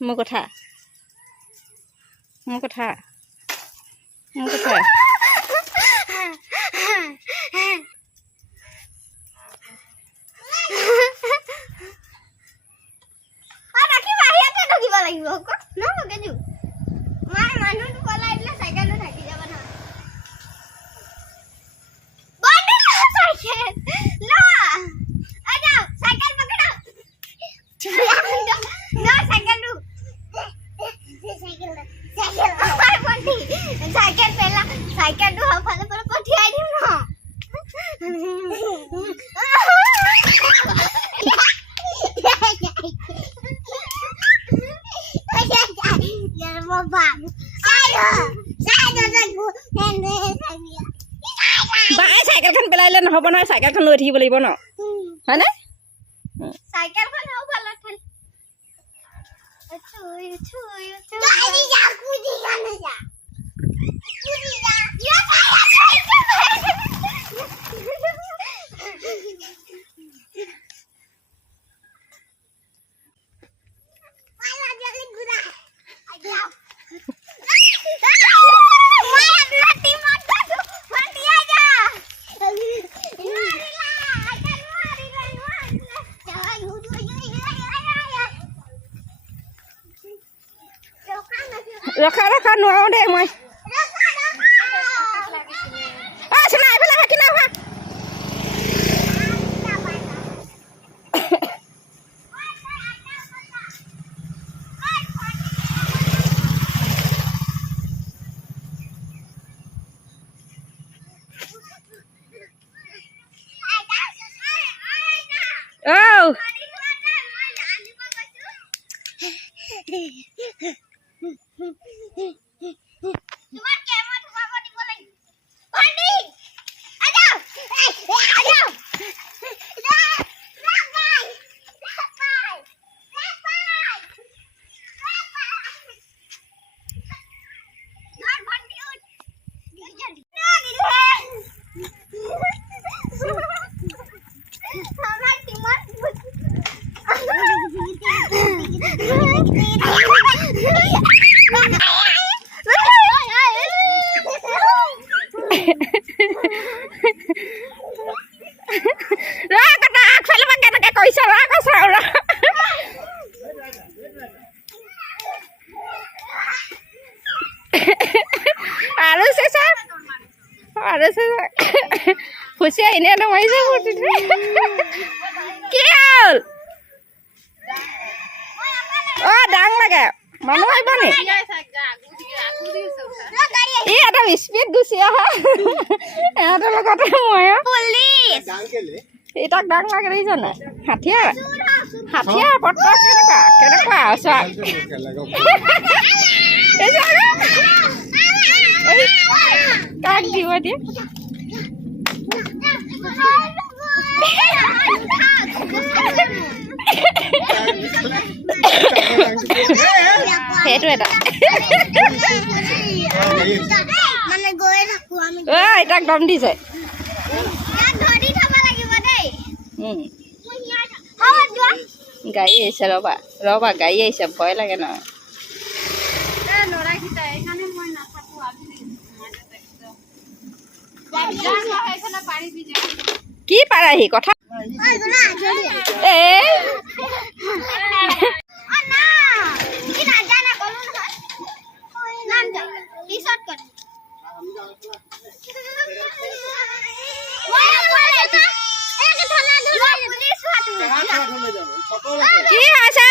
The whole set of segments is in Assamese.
মোৰ কথা মোৰ কথা মোৰ কথা বাই চাইকেলখন পেলাইলে নহ'ব নহয় চাইকেলখন লৈ থাকিব লাগিব ন হয়নে চাইকেলখন হও ভাল থাকে ৰখা ৰখা নোৱাৰো দেই মই চোনা এইফালে আহা কিনা আহা ফুচিয়া এনে মাৰিছে কি হ'ল ডাং লাগে মানুহ আহিব নি এটা স্পীড গুচি আহা এহঁতৰ লগতে মই তাক ডাং লাগে দেখিছ নাই হাঠিয়াৰ পটক কেনেকুৱা কাক দিব দিয়ে সেইটো এটা তাক দম দিছে গাড়ী আহিছে ৰবা ৰবা গাড়ী আহিছে ভয় লাগে ন কি পাৰাহি কথা কি হৈছে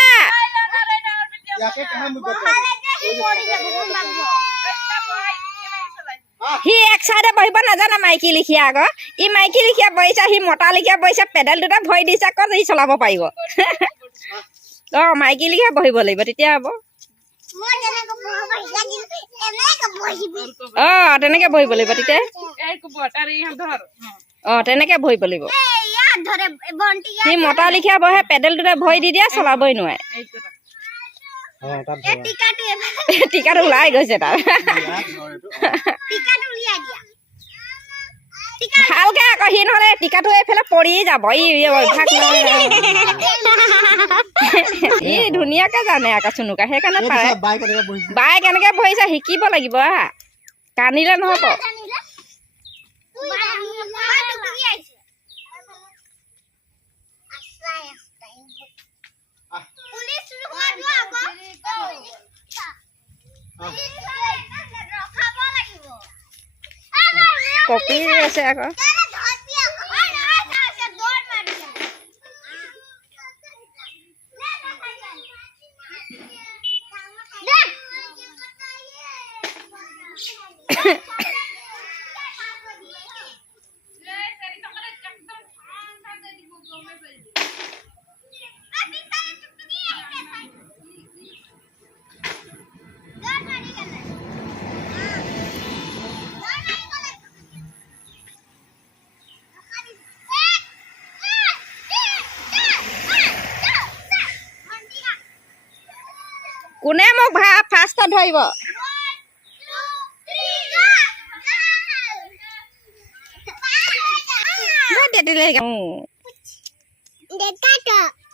সি এক চাইডে বহিব নাজানে মাইকী লিখিয়া আকৌ ই মাইকী লিখিয়া বহিছে সি মতা লিখিয়া বহিছে পেডেল দুটা ভৰি দিছে আকৌ সি চলাব পাৰিব মাইকী লিখিয়া বহিব লাগিব তেতিয়া হ'ব তেনেকে বহিব লাগিব তেতিয়া তেনেকে বহিব লাগিব সি মতা লিখিয়া বহে পেডেল দুটা ভৰি দি দিয়া চলাবই নোৱাৰে টিকাটো ওলাই গৈছে তাৰ ভালকে আকৌ সি নহ'লে টিকাটো এইফালে পৰি যাব ই অভ্যাস নহয় ই ধুনীয়াকে জানে আকৌ চুনুকা সেইকাৰণে এইটো পাৰে চা, বাই কেনেকে বহিছে বাই কেনেকে বহিছে শিকিব লাগিব আহা কান্দিলে নহ'ব কপি আছে আকৌ কোনে মোক ফাৰ্ষ্টত ধৰিব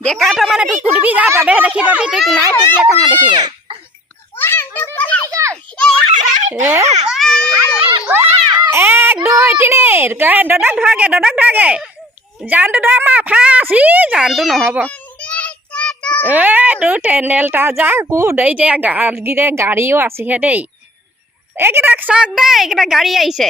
ডেকাটো মানে তোক কুদিবি যা তবে দেখি পাবি তোক নাই তেতিয়া কাহা দেখিব এক দুই তিনি দদক ধৰগে জানটো ধৰ মা ফাঁচি জানটো নহ'ব তোৰ টেণ্ডেলটা যা দেই যে গাড়ীও আছেহে দেই এইকেইটাক চাওক দেই এইকেইটা গাড়ী আহিছে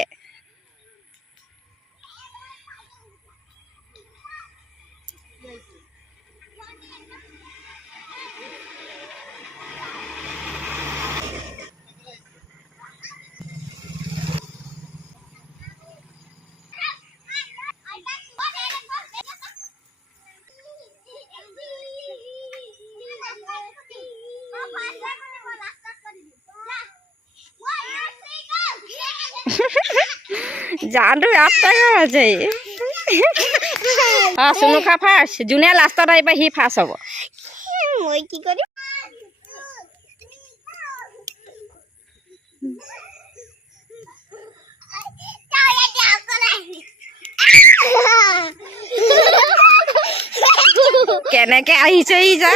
জানটো আঠটাই আছে চুনুকা ফাৰ্ষ্ট যোনে লাষ্টত আহিব সি ফাৰ্ষ্ট হ'ব মই কি কৰিম কেনেকে আহিছে ই যা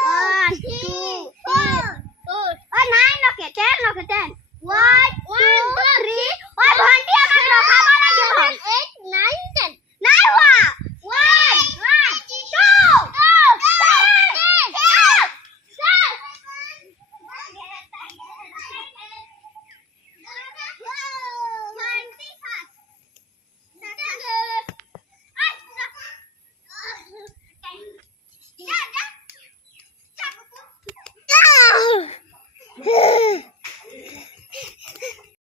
One, two, three.